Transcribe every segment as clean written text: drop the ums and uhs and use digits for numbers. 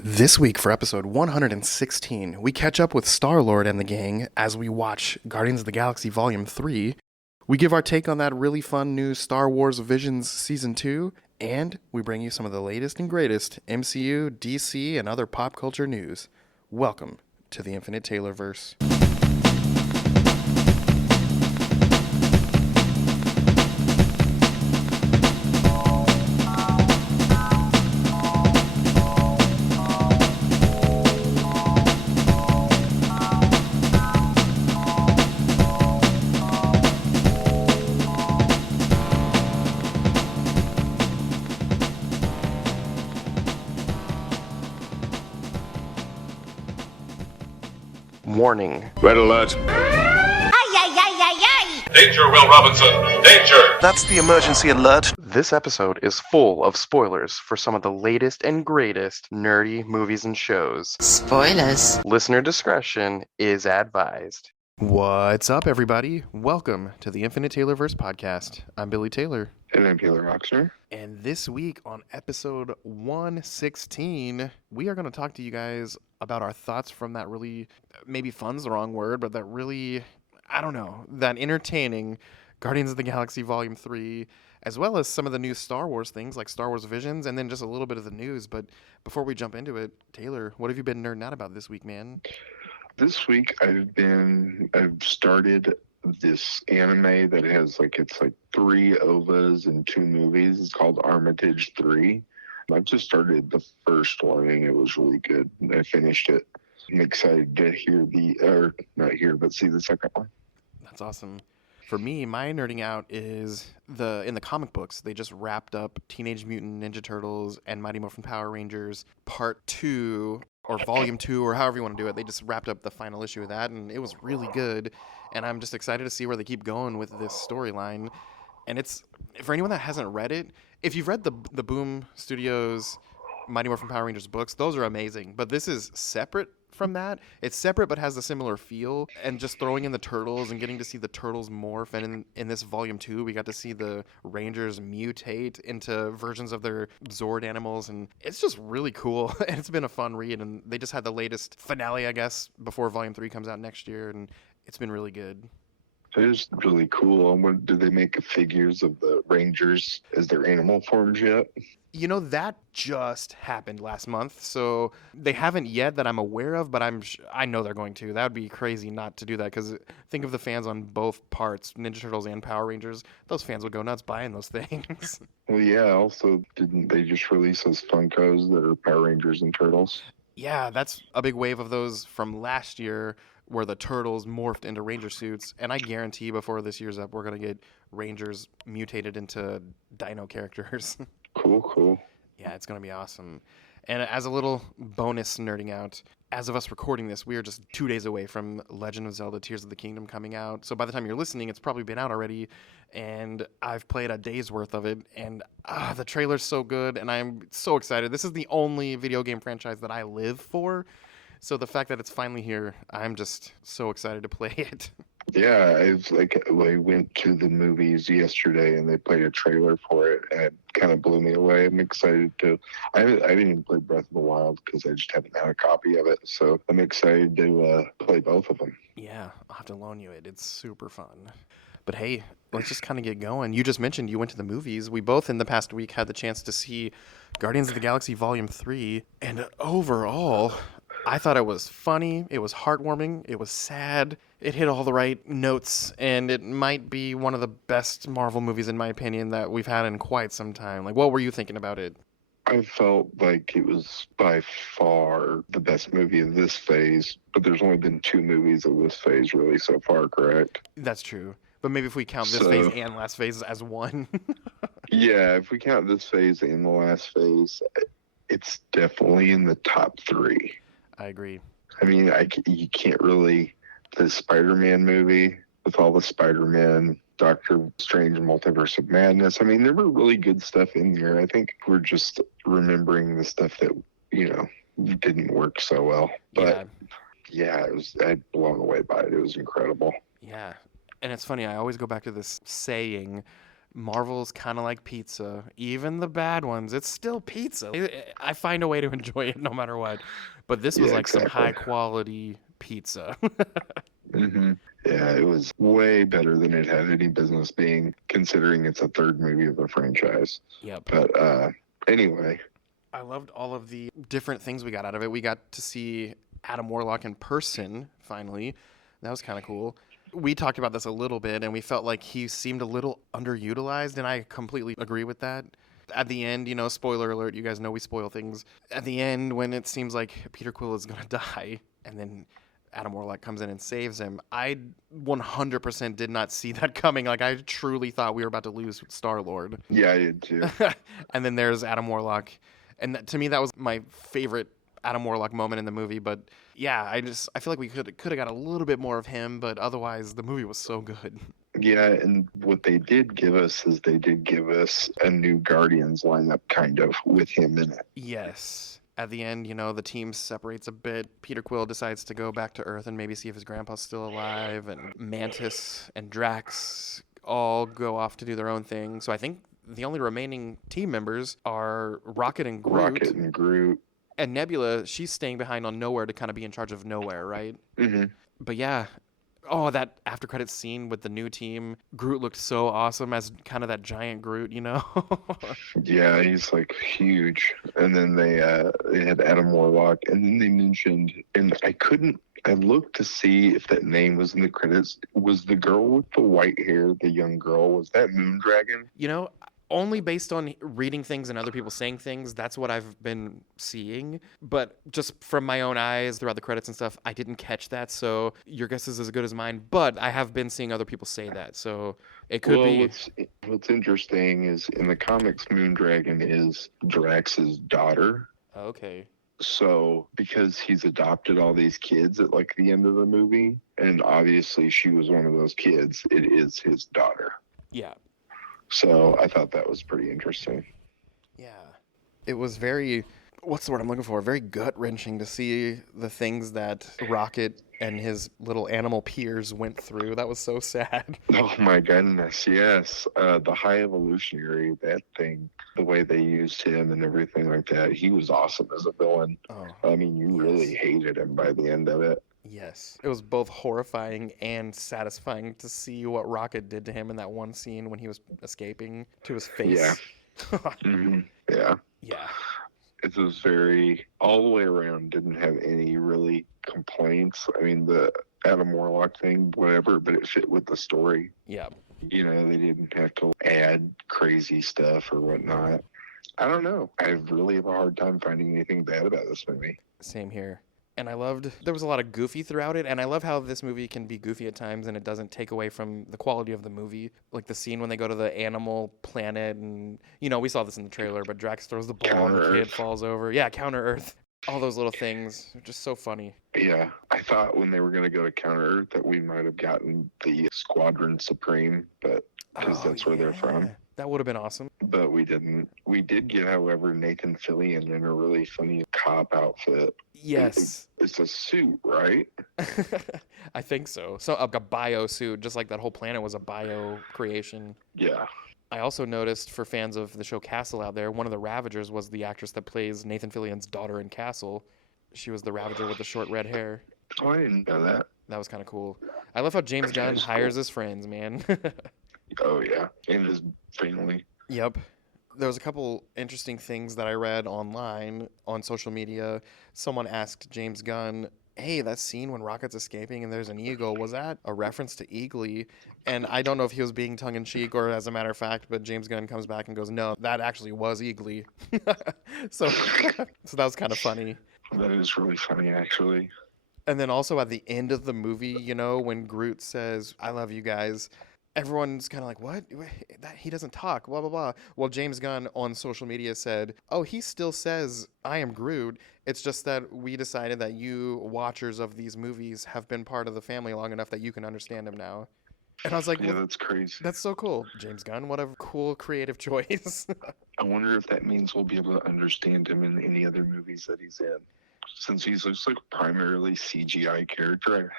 This week for episode 116, we catch up with Star-Lord and the gang as we watch Guardians of the Galaxy Volume 3. We give our take on that really fun new Star Wars Visions Season 2, and we bring you some of the latest and greatest MCU, DC, and other pop culture news. Welcome to the Infinite Taylorverse. Warning. Red alert. Ay, ay, ay, ay, ay! Danger, Will Robinson. Danger. That's the emergency alert. This episode is full of spoilers for some of the latest and greatest nerdy movies and shows. Spoilers. Listener discretion is advised. What's up, everybody? Welcome to the Infinite Taylorverse podcast. I'm Billy Taylor. And I'm Taylor Roxner. And this week on episode 116, we are going to talk to you guys about our thoughts from that really, maybe fun's the wrong word, but that really, I don't know, that entertaining Guardians of the Galaxy Volume 3, as well as some of the new Star Wars things like Star Wars Visions, and then just a little bit of the news. But before we jump into it, Taylor, what have you been nerding out about this week, man? This week I've started this anime that has it's three OVAs and two movies. It's called Armitage 3. I've just started the first one and it was really good. I finished it. I'm excited to see the second one. That's awesome. For me, my nerding out is in the comic books, they just wrapped up Teenage Mutant Ninja Turtles and Mighty Morphin Power Rangers Part 2, or Volume 2, or however you want to do it. They just wrapped up the final issue of that, and it was really good. And I'm just excited to see where they keep going with this storyline. And it's, for anyone that hasn't read it, if you've read the Boom Studios Mighty Morphin Power Rangers books, those are amazing. But this is separate from that. It's separate but has a similar feel. And just throwing in the turtles and getting to see the turtles morph. And in this Volume 2, we got to see the Rangers mutate into versions of their Zord animals. And it's just really cool. And it's been a fun read. And they just had the latest finale, I guess, before Volume 3 comes out next year. And it's been really good. It is really cool. Do they make figures of the Rangers as their animal forms yet? You know, that just happened last month, so they haven't yet that I'm aware of, but I know they're going to. That would be crazy not to do that, because think of the fans on both parts, Ninja Turtles and Power Rangers. Those fans would go nuts buying those things. Well, yeah, also, didn't they just release those Funkos that are Power Rangers and Turtles? Yeah, that's a big wave of those from last year, where the Turtles morphed into Ranger suits, and I guarantee before this year's up, we're going to get Rangers mutated into Dino characters. Cool. Yeah, it's going to be awesome. And as a little bonus nerding out, as of us recording this, we are just 2 days away from Legend of Zelda Tears of the Kingdom coming out. So by the time you're listening, it's probably been out already, and I've played a day's worth of it, and the trailer's so good, and I'm so excited. This is the only video game franchise that I live for. So the fact that it's finally here, I'm just so excited to play it. Yeah, I went to the movies yesterday and they played a trailer for it and it kind of blew me away. I'm excited to. I didn't even play Breath of the Wild because I just haven't had a copy of it. So I'm excited to play both of them. Yeah, I'll have to loan you it. It's super fun. But hey, let's just kind of get going. You just mentioned you went to the movies. We both in the past week had the chance to see Guardians of the Galaxy Volume 3. And overall, I thought it was funny, it was heartwarming, it was sad, it hit all the right notes, and it might be one of the best Marvel movies, in my opinion, that we've had in quite some time. Like, what were you thinking about it? I felt like it was by far the best movie of this phase, but there's only been two movies of this phase really so far, correct? That's true. But maybe if we count this phase and last phase as one. Yeah, if we count this phase and the last phase, it's definitely in the top three. I agree. I mean, you can't really, the Spider-Man movie with all the Spider-Man, Doctor Strange, Multiverse of Madness. I mean, there were really good stuff in there. I think we're just remembering the stuff that, didn't work so well. But yeah, I'm blown away by it. It was incredible. Yeah. And it's funny, I always go back to this saying, Marvel's kind of like pizza. Even the bad ones, it's still pizza. I find a way to enjoy it no matter what. But this was Yeah, like some exactly. high quality pizza. hmm Yeah, it was way better than it had any business being, considering it's a third movie of the franchise. Yep. But anyway, I loved all of the different things we got out of it. We got to see Adam Warlock in person, finally. That was kind of cool. We talked about this a little bit, and we felt like he seemed a little underutilized, and I completely agree with that. At the end, spoiler alert, you guys know we spoil things. At the end, when it seems like Peter Quill is going to die, and then Adam Warlock comes in and saves him, I 100% did not see that coming. Like, I truly thought we were about to lose Star-Lord. yeah, I did too. And then there's Adam Warlock. And to me, that was my favorite Adam Warlock moment in the movie. But yeah, I feel like we could have got a little bit more of him, but otherwise the movie was so good. Yeah, and what they did give us is they did give us a new Guardians lineup, kind of, with him in it. Yes. At the end, the team separates a bit. Peter Quill decides to go back to Earth and maybe see if his grandpa's still alive. And Mantis and Drax all go off to do their own thing. So I think the only remaining team members are Rocket and Groot. Rocket and Groot. And Nebula, she's staying behind on Nowhere to kind of be in charge of Nowhere, right? hmm But yeah. Oh, that after credits scene with the new team. Groot looked so awesome as kind of that giant Groot, Yeah, he's like huge. And then they had Adam Warlock, and then they mentioned, and I looked to see if that name was in the credits. Was the girl with the white hair, the young girl, was that Moondragon? Only based on reading things and other people saying things, that's what I've been seeing. But just from my own eyes throughout the credits and stuff, I didn't catch that. So your guess is as good as mine. But I have been seeing other people say that. So it could be. What's interesting is in the comics, Moondragon is Drax's daughter. Okay. So because he's adopted all these kids at like the end of the movie, and obviously she was one of those kids, it is his daughter. Yeah. So I thought that was pretty interesting. Yeah. It was very, what's the word I'm looking for? Very gut-wrenching to see the things that Rocket and his little animal peers went through. That was so sad. Oh my goodness, yes. The High Evolutionary, that thing, the way they used him and everything like that, he was awesome as a villain. Oh, I mean, you really hated him by the end of it. yes. It was both horrifying and satisfying to see what Rocket did to him in that one scene when he was escaping to his face. Yeah. Yeah. Yeah. It was very, all the way around, didn't have any really complaints. I mean, the Adam Warlock thing, whatever, but it fit with the story. Yeah. They didn't have to add crazy stuff or whatnot. I don't know. I really have a hard time finding anything bad about this movie. Same here. And I loved, there was a lot of goofy throughout it, and I love how this movie can be goofy at times and it doesn't take away from the quality of the movie. Like the scene when they go to the animal planet and, we saw this in the trailer, but Drax throws the ball and the kid falls over. Yeah, Counter Earth. All those little things are just so funny. Yeah, I thought when they were going to go to Counter Earth that we might have gotten the Squadron Supreme, but because that's where they're from. That would have been awesome. But we didn't. We did get, however, Nathan Fillion in a really funny cop outfit. Yes. It's a suit, right? I think so. So a bio suit, just like that whole planet was a bio creation. Yeah. I also noticed, for fans of the show Castle out there, one of the Ravagers was the actress that plays Nathan Fillion's daughter in Castle. She was the Ravager with the short red hair. Oh, I didn't know that. That was kind of cool. I love how James Gunn hires his friends, man. Oh, yeah. And his family. Yep. There was a couple interesting things that I read online on social media. Someone asked James Gunn, hey, that scene when Rocket's escaping and there's an eagle, was that a reference to Eagly? And I don't know if he was being tongue-in-cheek or as a matter of fact, but James Gunn comes back and goes, no, that actually was Eagly. so that was kind of funny. That is really funny, actually. And then also at the end of the movie, when Groot says, I love you guys, everyone's kind of like, what? He doesn't talk, blah, blah, blah. Well, James Gunn on social media said, oh, he still says, I am Groot. It's just that we decided that you watchers of these movies have been part of the family long enough that you can understand him now. And I was like, yeah, that's crazy. That's so cool. James Gunn, what a cool creative choice. I wonder if that means we'll be able to understand him in any other movies that he's in. Since he's just like primarily CGI character,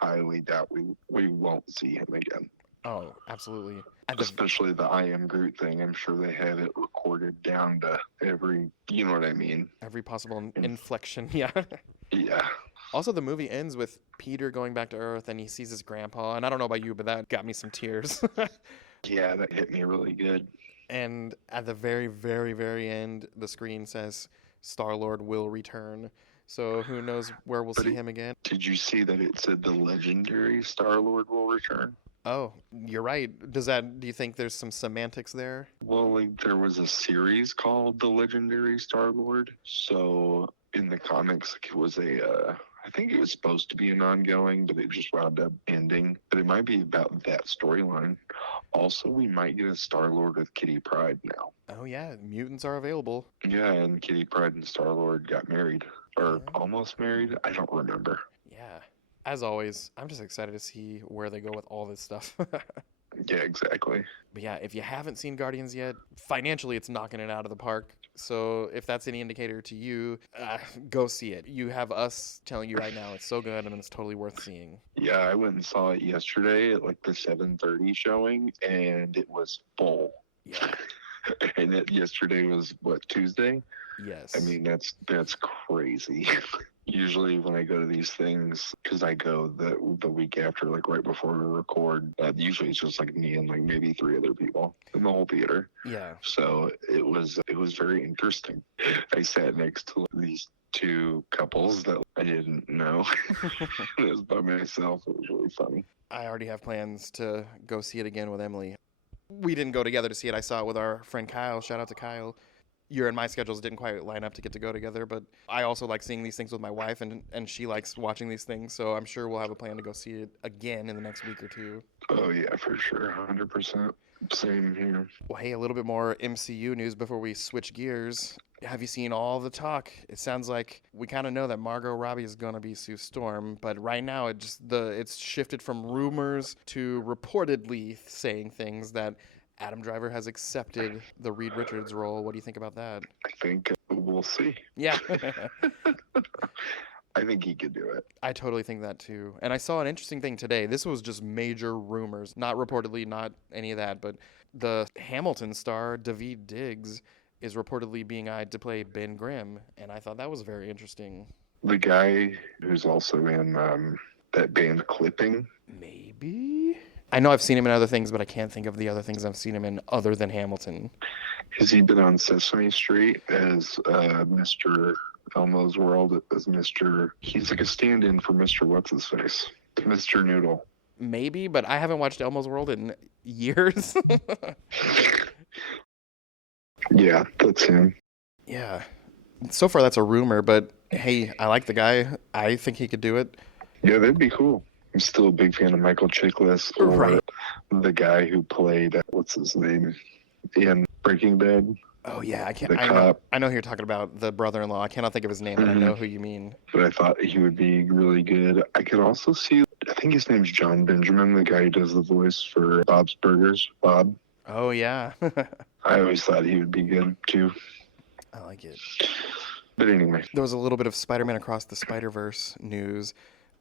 I highly doubt we won't see him again. Oh, absolutely. Especially the I Am Groot thing. I'm sure they have it recorded down to every, you know what I mean? Every possible inflection, yeah. Yeah. Also, the movie ends with Peter going back to Earth and he sees his grandpa. And I don't know about you, but that got me some tears. Yeah, that hit me really good. And at the very, very, very end, the screen says Star-Lord will return. So who knows where we'll see him again. Did you see that it said the legendary Star-Lord will return? Oh, you're right. Do you think there's some semantics there? Well, like there was a series called The Legendary Star-Lord. So in the comics, it was I think it was supposed to be an ongoing, but it just wound up ending. But it might be about that storyline. Also, we might get a Star-Lord with Kitty Pryde now. Oh, yeah. Mutants are available. Yeah, and Kitty Pryde and Star-Lord got married. Or almost married. I don't remember. Yeah. As always, I'm just excited to see where they go with all this stuff. Yeah, exactly. But yeah, if you haven't seen Guardians yet, financially it's knocking it out of the park. So if that's any indicator to you, go see it. You have us telling you right now it's so good and it's totally worth seeing. Yeah, I went and saw it yesterday at like the 7:30 showing, and it was full. Yeah. And yesterday was what, Tuesday? Yes. I mean, that's crazy. Usually when I go to these things, because I go the week after, like right before we record, usually it's just like me and like maybe 3 other people in the whole theater. Yeah. So it was very interesting. I sat next to these 2 couples that I didn't know. It was by myself. It was really funny. I already have plans to go see it again with Emily. We didn't go together to see it. I saw it with our friend Kyle. Shout out to Kyle. Your and my schedules didn't quite line up to get to go together, but I also like seeing these things with my wife, and she likes watching these things, so I'm sure we'll have a plan to go see it again in the next week or 2. Oh, yeah, for sure. 100%. Same here. Well, hey, a little bit more MCU news before we switch gears. Have you seen all the talk? It sounds like we kind of know that Margot Robbie is going to be Sue Storm, but right now it's shifted from rumors to reportedly saying things that Adam Driver has accepted the Reed Richards role. What do you think about that? I think we'll see. Yeah. I think he could do it. I totally think that too. And I saw an interesting thing today. This was just major rumors, not reportedly, not any of that, but the Hamilton star, Daveed Diggs, is reportedly being eyed to play Ben Grimm, and I thought that was very interesting. The guy who's also in that band Clipping. Maybe? I know I've seen him in other things, but I can't think of the other things I've seen him in other than Hamilton. Has he been on Sesame Street as Mr. Elmo's World as Mr. He's like a stand-in for Mr. What's-His-Face. Mr. Noodle. Maybe, but I haven't watched Elmo's World in years. Yeah, that's him. Yeah. So far, that's a rumor, but hey, I like the guy. I think he could do it. Yeah, that'd be cool. I'm still a big fan of Michael Chiklis, or Right. the guy who played, what's his name, in Breaking Bad. Oh, yeah. The cop. I know who you're talking about, the brother-in-law. I cannot think of his name, but I know who you mean. But I thought he would be really good. I could also see, I think his name's John Benjamin, the guy who does the voice for Bob's Burgers. Bob. Oh, yeah. I always thought he would be good, too. I like it. But anyway. There was a little bit of Spider-Man Across the Spider-Verse news.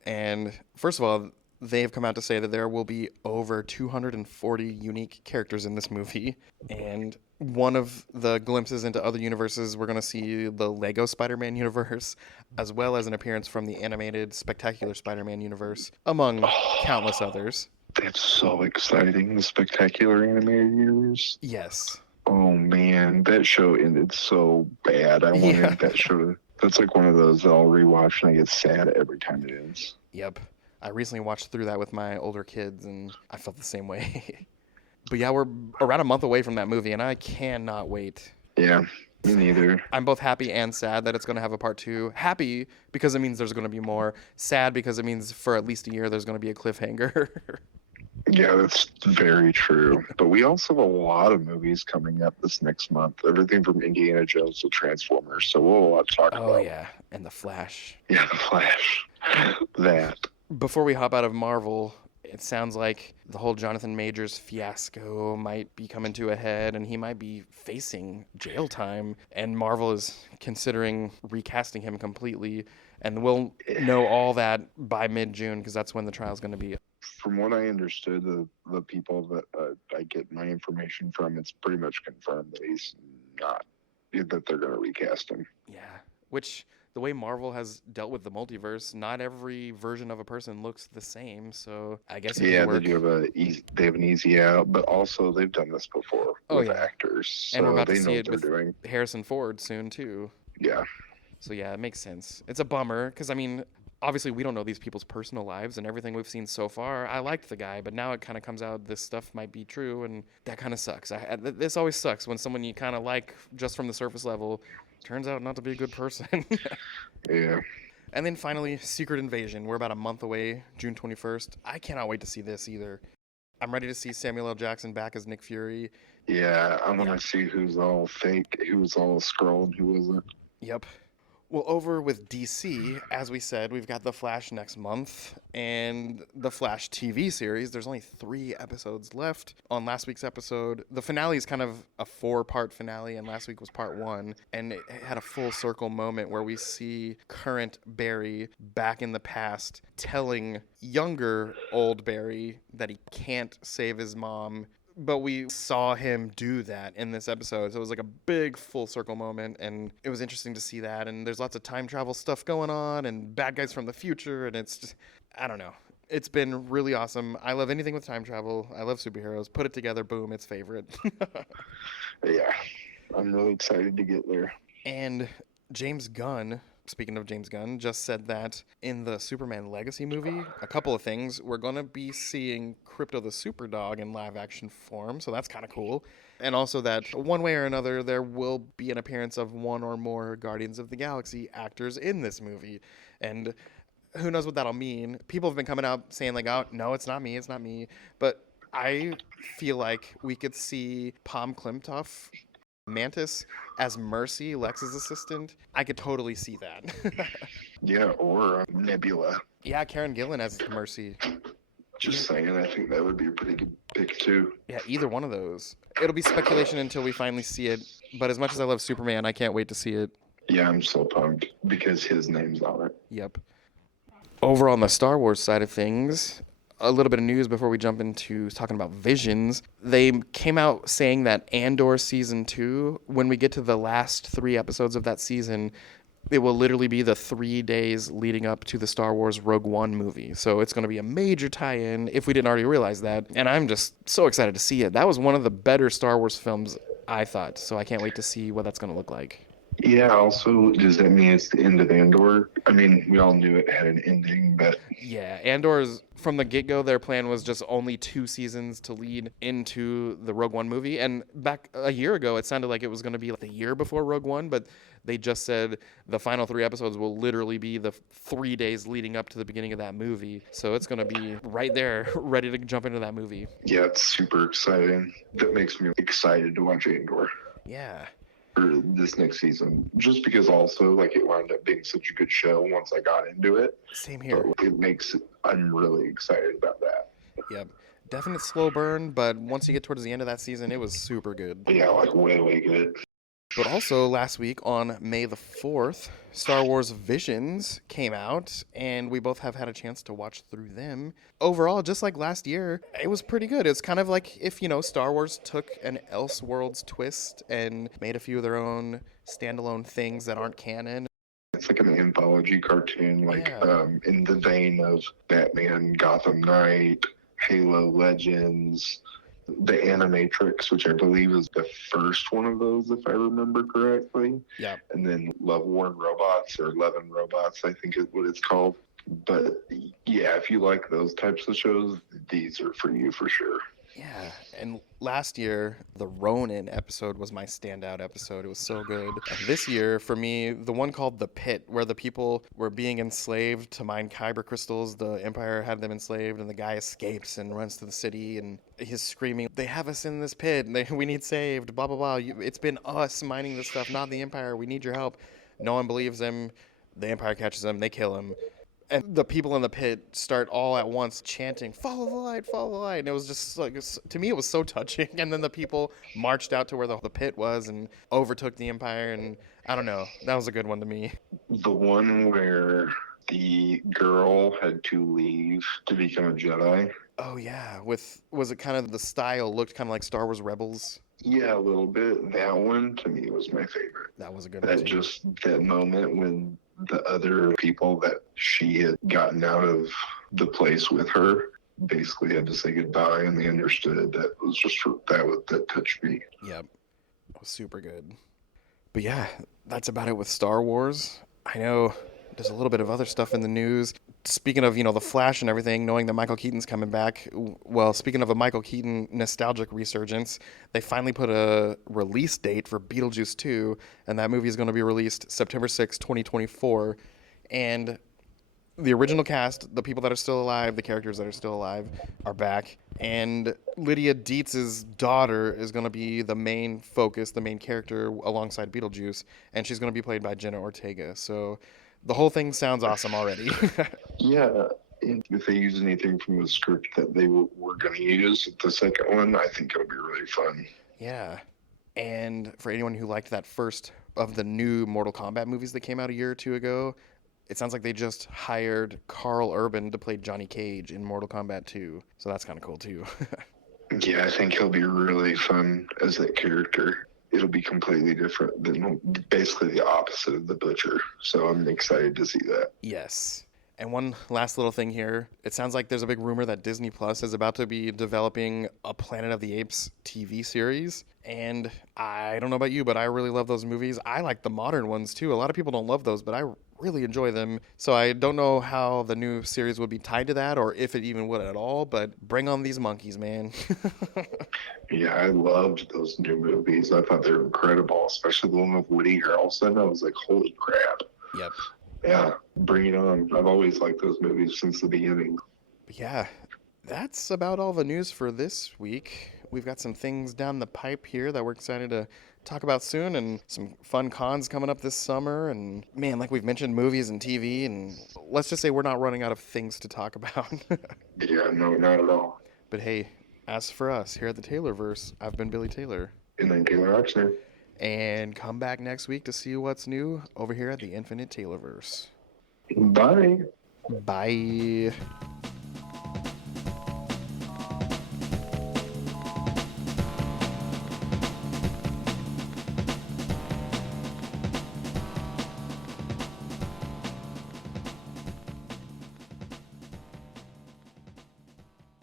And first of all, they have come out to say that there will be over 240 unique characters in this movie. And one of the glimpses into other universes, we're going to see the Lego Spider-Man universe, as well as an appearance from the animated Spectacular Spider-Man universe, among countless others. That's so exciting, the Spectacular Animated Universe. Yes. Oh, man, that show ended so bad. I wanted that show to... That's like one of those that I'll rewatch and I get sad every time it ends. Yep. I recently watched through that with my older kids, and I felt the same way. But yeah, we're around a month away from that movie, and I cannot wait. Yeah, me neither. I'm both happy and sad that it's going to have a part 2. Happy because it means there's going to be more. Sad because it means for at least a year there's going to be a cliffhanger. Yeah, that's very true. But we also have a lot of movies coming up this next month. Everything from Indiana Jones to Transformers. So we'll have a lot to talk about. Oh, yeah. And The Flash. Yeah, The Flash. That. Before we hop out of Marvel, it sounds like the whole Jonathan Majors fiasco might be coming to a head, and he might be facing jail time. And Marvel is considering recasting him completely. And we'll know all that by mid-June, because that's when the trial's going to be. from what I understood, the people that I get my information from, it's pretty much confirmed that he's not, that they're going to recast him. Yeah, which the way Marvel has dealt with the multiverse, not every version of a person looks the same. So I guess it Yeah, could work. they have an easy out, but also they've done this before with actors, so and we're about they to see know it what they're doing. Harrison Ford soon too. Yeah. So yeah, it makes sense. It's a bummer because I mean, obviously we don't know these people's personal lives, and everything we've seen so far, I liked the guy, but now it kind of comes out this stuff might be true, and that kind of sucks. This always sucks when someone you kind of like just from the surface level turns out not to be a good person. Yeah. And then finally, Secret Invasion. We're about a month away, June 21st. I cannot wait to see this either. I'm ready to see Samuel L. Jackson back as Nick Fury. Yeah, I want to see who's all fake, who's all Skrull, and who isn't. Yep. Well, over with DC, as we said, we've got The Flash next month, and the Flash TV series, there's only 3 episodes left. On last week's episode, the finale is kind of a 4-part finale, and last week was part 1, and it had a full circle moment where we see current Barry back in the past telling younger old Barry that he can't save his mom. But we saw him do that in this episode. So it was like a big full circle moment, and it was interesting to see that. And there's lots of time travel stuff going on and bad guys from the future. And it's just, I don't know. It's been really awesome. I love anything with time travel. I love superheroes. Put it together, boom, it's favorite. Yeah, I'm really excited to get there. And James Gunn, speaking of James Gunn, just said that in the Superman Legacy movie, a couple of things. We're going to be seeing Krypto the Superdog in live action form, so that's kind of cool. And also that one way or another, there will be an appearance of one or more Guardians of the Galaxy actors in this movie. And who knows what that'll mean. People have been coming out saying like, oh, no, it's not me, it's not me. But I feel like we could see Palm Klimtoff Mantis as Mercy, Lex's assistant. I could totally see that. Yeah, or Nebula. Yeah, Karen Gillan as Mercy. Just saying, I think that would be a pretty good pick too. Yeah, either one of those. It'll be speculation until we finally see it, but as much as I love Superman, I can't wait to see it. Yeah, I'm so pumped because his name's on it. Yep. Over on the Star Wars side of things, a little bit of news before we jump into talking about Visions. They came out saying that Andor Season 2, when we get to the last 3 episodes of that season, it will literally be the 3 days leading up to the Star Wars Rogue One movie. So it's going to be a major tie-in, if we didn't already realize that. And I'm just so excited to see it. That was one of the better Star Wars films, I thought. So I can't wait to see what that's going to look like. Yeah, also, does that mean it's the end of Andor? I mean, we all knew it had an ending, but... Yeah, Andor's, from the get-go, their plan was just only 2 seasons to lead into the Rogue One movie. And back a year ago, it sounded like it was going to be like the year before Rogue One, but they just said the final 3 episodes will literally be the 3 days leading up to the beginning of that movie. So it's going to be right there, ready to jump into that movie. Yeah, it's super exciting. That makes me excited to watch Andor. Yeah. For this next season, just because also like it wound up being such a good show once I got into it. Same here. So I'm really excited about that. Yep. Definite slow burn, but once you get towards the end of that season, it was super good. Yeah, like way good. But also last week on May the 4th, Star Wars Visions came out, and we both have had a chance to watch through them. Overall, just like last year, it was pretty good. It's kind of like if, Star Wars took an Elseworlds twist and made a few of their own standalone things that aren't canon. It's like an anthology cartoon, Yeah. In the vein of Batman, Gotham Knight, Halo Legends, the Animatrix, which I believe is the first one of those, if I remember correctly. Yeah. And then Love War and Robots, or Love and Robots, I think is what it's called. But yeah, if you like those types of shows, these are for you for sure. Yeah, and last year, the Ronin episode was my standout episode. It was so good. And this year, for me, the one called The Pit, where the people were being enslaved to mine kyber crystals. The Empire had them enslaved, and the guy escapes and runs to the city, and he's screaming, "They have us in this pit, and we need saved, blah, blah, blah. It's been us mining this stuff, not the Empire. We need your help." No one believes him. The Empire catches him. They kill him. And the people in the pit start all at once chanting, "Follow the light, follow the light." And it was just like, to me, it was so touching. And then the people marched out to where the pit was and overtook the Empire. And I don't know, that was a good one to me. The one where the girl had to leave to become a Jedi. Oh yeah, was it kind of the style looked kind of like Star Wars Rebels? Yeah, a little bit. That one to me was my favorite. That was a good one That too. just that moment when the other people that she had gotten out of the place with her basically had to say goodbye, and they understood. That touched me. Yep, it was super good. But yeah, that's about it with Star Wars. I know there's a little bit of other stuff in the news. Speaking of, the Flash and everything, knowing that Michael Keaton's coming back, well, speaking of a Michael Keaton nostalgic resurgence, they finally put a release date for Beetlejuice 2, and that movie is going to be released September 6, 2024. And the original cast, the people that are still alive, the characters that are still alive, are back. And Lydia Dietz's daughter is going to be the main focus, the main character alongside Beetlejuice, and she's going to be played by Jenna Ortega. So the whole thing sounds awesome already. Yeah, and if they use anything from the script that they were going to use the second one, I think it'll be really fun. Yeah. And for anyone who liked that first of the new Mortal Kombat movies that came out a year or two ago, it sounds like they just hired Carl Urban to play Johnny Cage in Mortal Kombat 2. So that's kind of cool too. Yeah, I think he'll be really fun as that character. It'll be completely different than basically the opposite of the Butcher. So I'm excited to see that. Yes. And one last little thing here. It sounds like there's a big rumor that Disney Plus is about to be developing a Planet of the Apes TV series. And I don't know about you, but I really love those movies. I like the modern ones too. A lot of people don't love those, but I really enjoy them. So I don't know how the new series would be tied to that or if it even would at all, but bring on these monkeys, man. Yeah, I loved those new movies. I thought they were incredible, especially the one with Woody Harrelson. I was like, holy crap. Yep. Yeah, bring it on. I've always liked those movies since the beginning. But yeah, that's about all the news for this week. We've got some things down the pipe here that we're excited to talk about soon, and some fun cons coming up this summer. And man, like we've mentioned, movies and TV, and let's just say we're not running out of things to talk about. Yeah, no, not at all. But hey, as for us here at the Taylorverse, I've been Billy Taylor. And then Taylor Oxner. And come back next week to see what's new over here at the Infinite Taylorverse. Bye. Bye.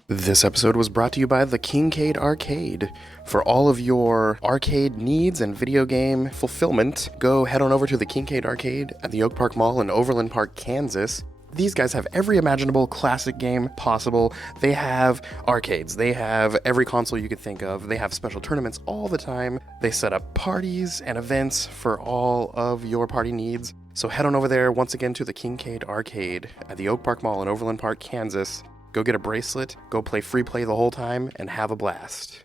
This episode was brought to you by the Kincaid Arcade. For all of your arcade needs and video game fulfillment, go head on over to the Kincaid Arcade at the Oak Park Mall in Overland Park, Kansas. These guys have every imaginable classic game possible. They have arcades. They have every console you could think of. They have special tournaments all the time. They set up parties and events for all of your party needs. So head on over there once again to the Kincaid Arcade at the Oak Park Mall in Overland Park, Kansas. Go get a bracelet, go play free play the whole time, and have a blast.